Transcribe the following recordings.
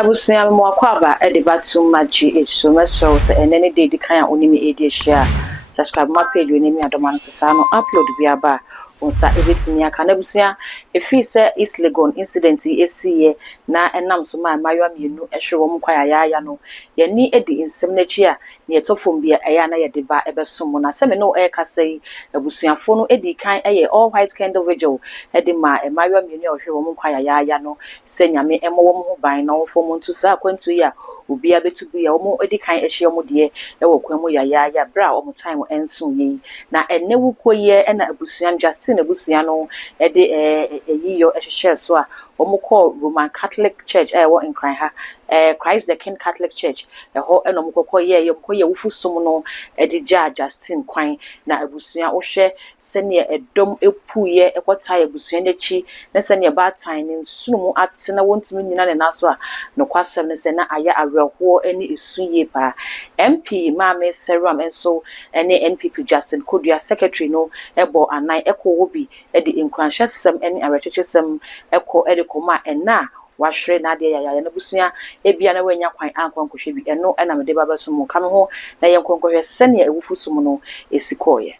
Abusua Amoako aba e de batu maji eso meso se enene de kan onimi edi hia subscribe my page we name adoma so sa no upload bi aba onsa ebetimi aka na abusua efi se East Legon incident esiye na enam so ma mayo mienu ehwe wo mkwaya ya no ye ni edi nsem na chi a ne etofom bia eya na ye de ba ebesom na se me no e kasai abusuafo no edi kan eye all white candle vigil edi ma mayo mienu ehwe wo mkwaya ya no se nyame emo wo ho ban na wo fo ntu sa kwantu ya obi abetubu ya wo edi kan ehye wo de e wo kwamu ya bra wo time enso yi na enne wuko ye na abusuan Justin abusua no edi eyiyo ehhye so a wo call Roman Catholic Church wo nkran ha Christ the King Catholic Church ho eno mukoko ye wufu som no edi Justin kwan na abusua wo hwe sene edom epuye ekota abusua n'echi na sene ba tan ne nsunumu atena wontimi nyina ne naso a no kwasem ne se na aya awerho eni esuye pa MP Mame Serum enso ene NPP Justin Kodua secretary no ebo anan eko obi edi nkranhyesem ene awerchechesem eko edi koma ena wahwere na de ya na busua ebia na wanya kwan ankonkohwe bi eno na mede baba sumu kam ho na yenkonkohwe sene ewufu sumu no esikoye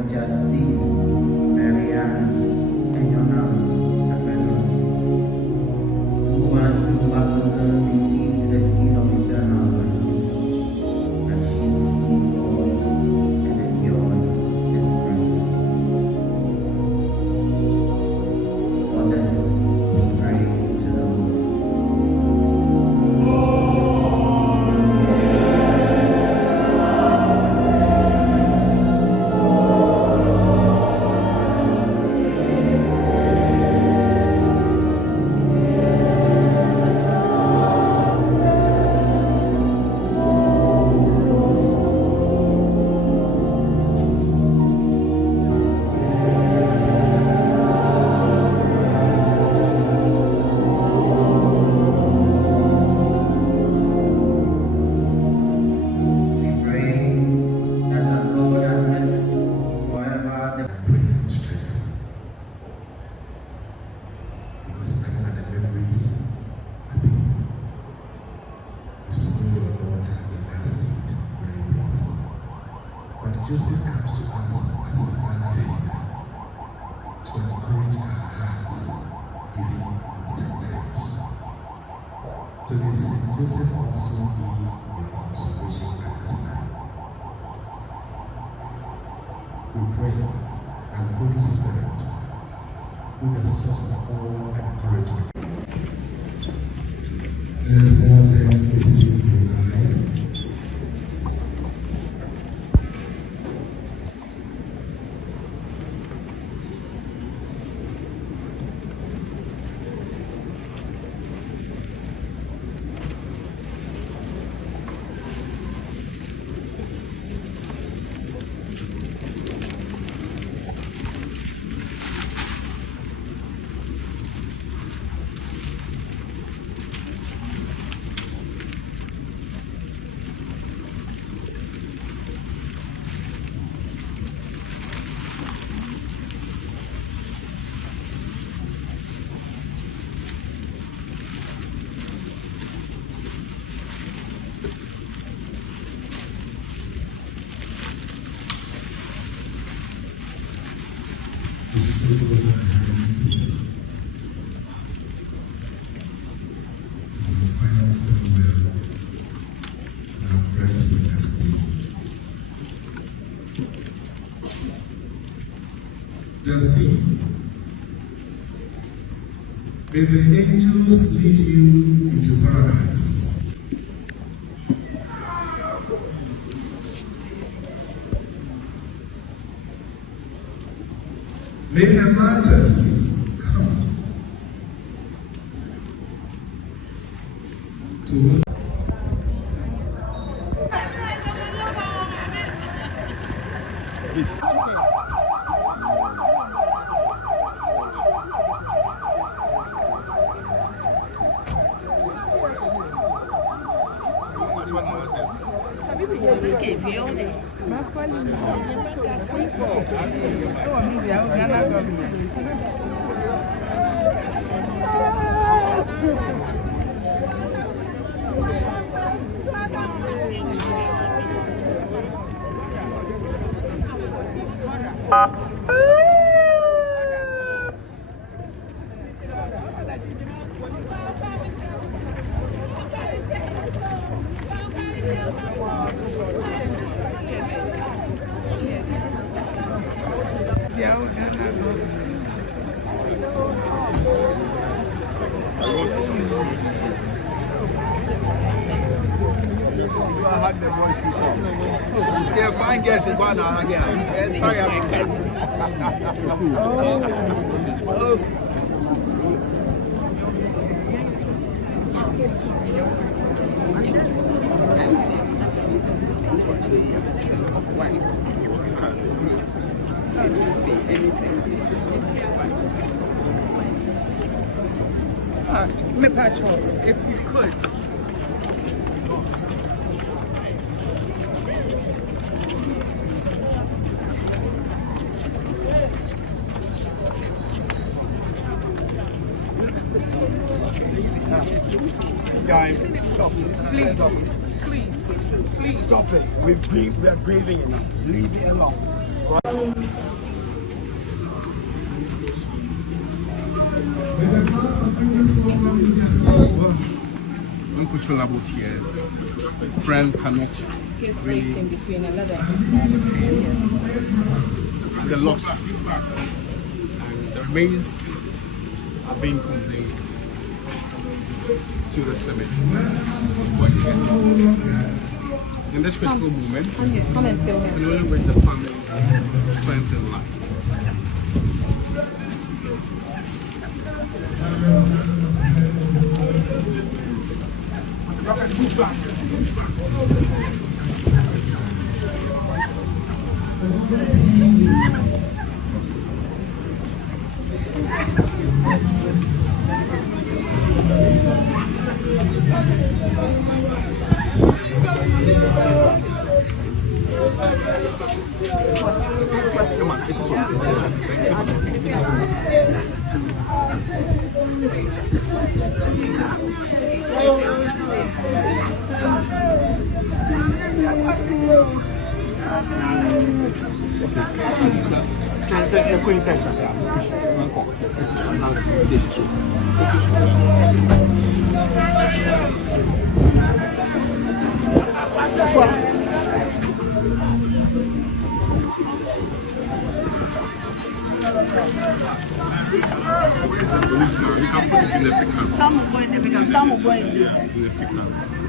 Joseph comes to us as a father figure to encourage our hearts, even in sad times. To this, Joseph also be your consolation at this time. We pray that the Holy Spirit, who is the source of all encouragement, let us pause and listen to the line. Justine, may the angels lead you into paradise. May the martyrs come to I had the voice too soft. Yeah, fine guess it one hour again. Sorry, I'm excited. If you could. Guys, stop. Please Stop it. We are breathing enough. Leave it alone. Uncontrollable tears. Friends cannot really. In between another. The loss and the remains are being conveyed to the cemetery. In this critical moment, Come and feel him. we only bring the family strength and light. Come on, this is what. The Queen said that. This is now. This is Some will go in the pickup, some will go in this.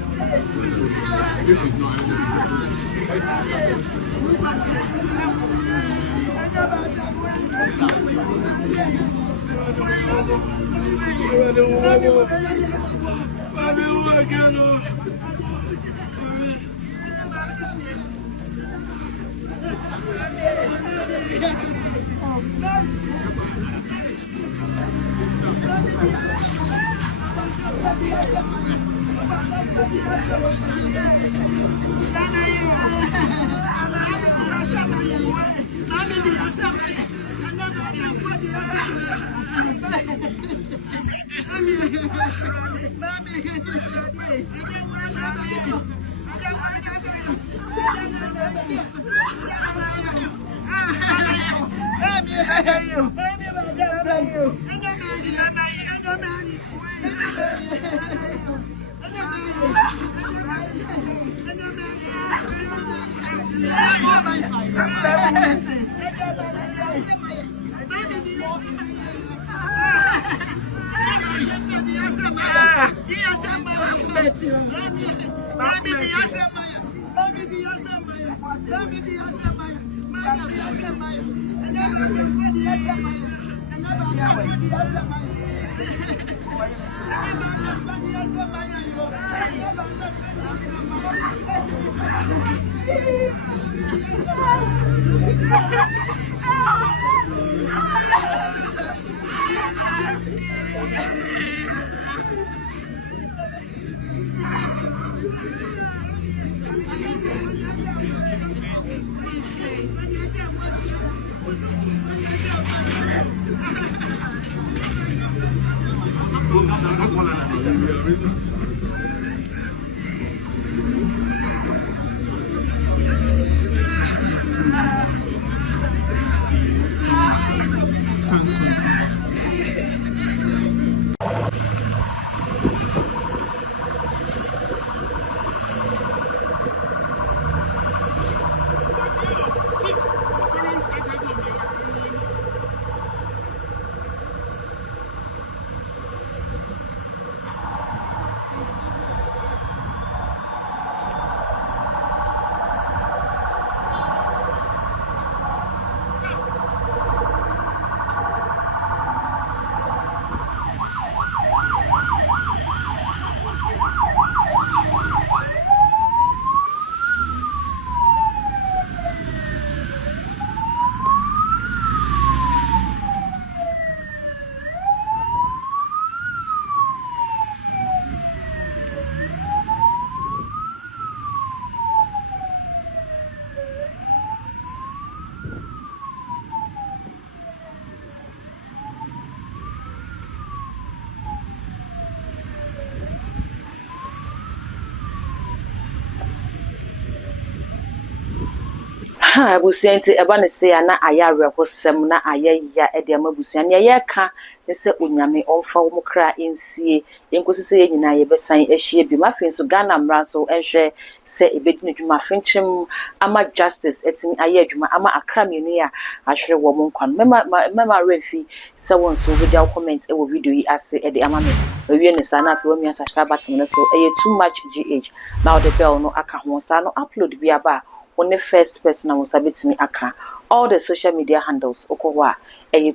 ha abusuanti eba ne se ya na ayare kosem na ayaya e de amabusuan ne ye ka ne se onyame onfa wo mukra ensie enkosi se ye nyina ye besan ehie bi mafin so Ghana mra so ehwe se ebedi ne dwuma fenchim ama justice etimi aye dwuma ama akra menu ya ahwere wo mo nkwan mema refi se won so be dia comment e wo video yi ase e de ama me wie ne sa na afi wo mi subscribe button ne so e too much gh now the bell no aka ho sa no upload bi aba on the first person I was able to me aka all the social media handles okowa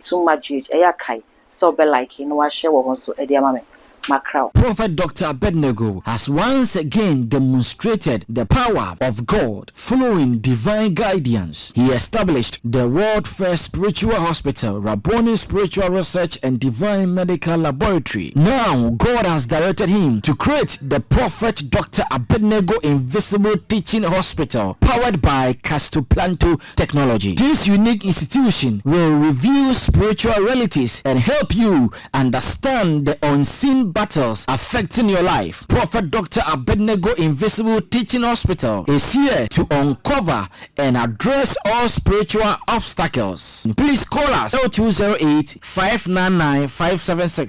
too much kai so be like wa share wo so e dia mame macrow. Prophet Dr. Abednego has once again demonstrated the power of God following divine guidance. He established the world first spiritual hospital, Rabboni Spiritual Research and Divine Medical Laboratory. Now, God has directed him to create the Prophet Dr. Abednego Invisible Teaching Hospital, powered by Castoplanto technology. This unique institution will reveal spiritual realities and help you understand the unseen battles affecting your life. Prophet Dr. Abednego Invisible Teaching Hospital is here to uncover and address all spiritual obstacles. Please call us 0208 599 576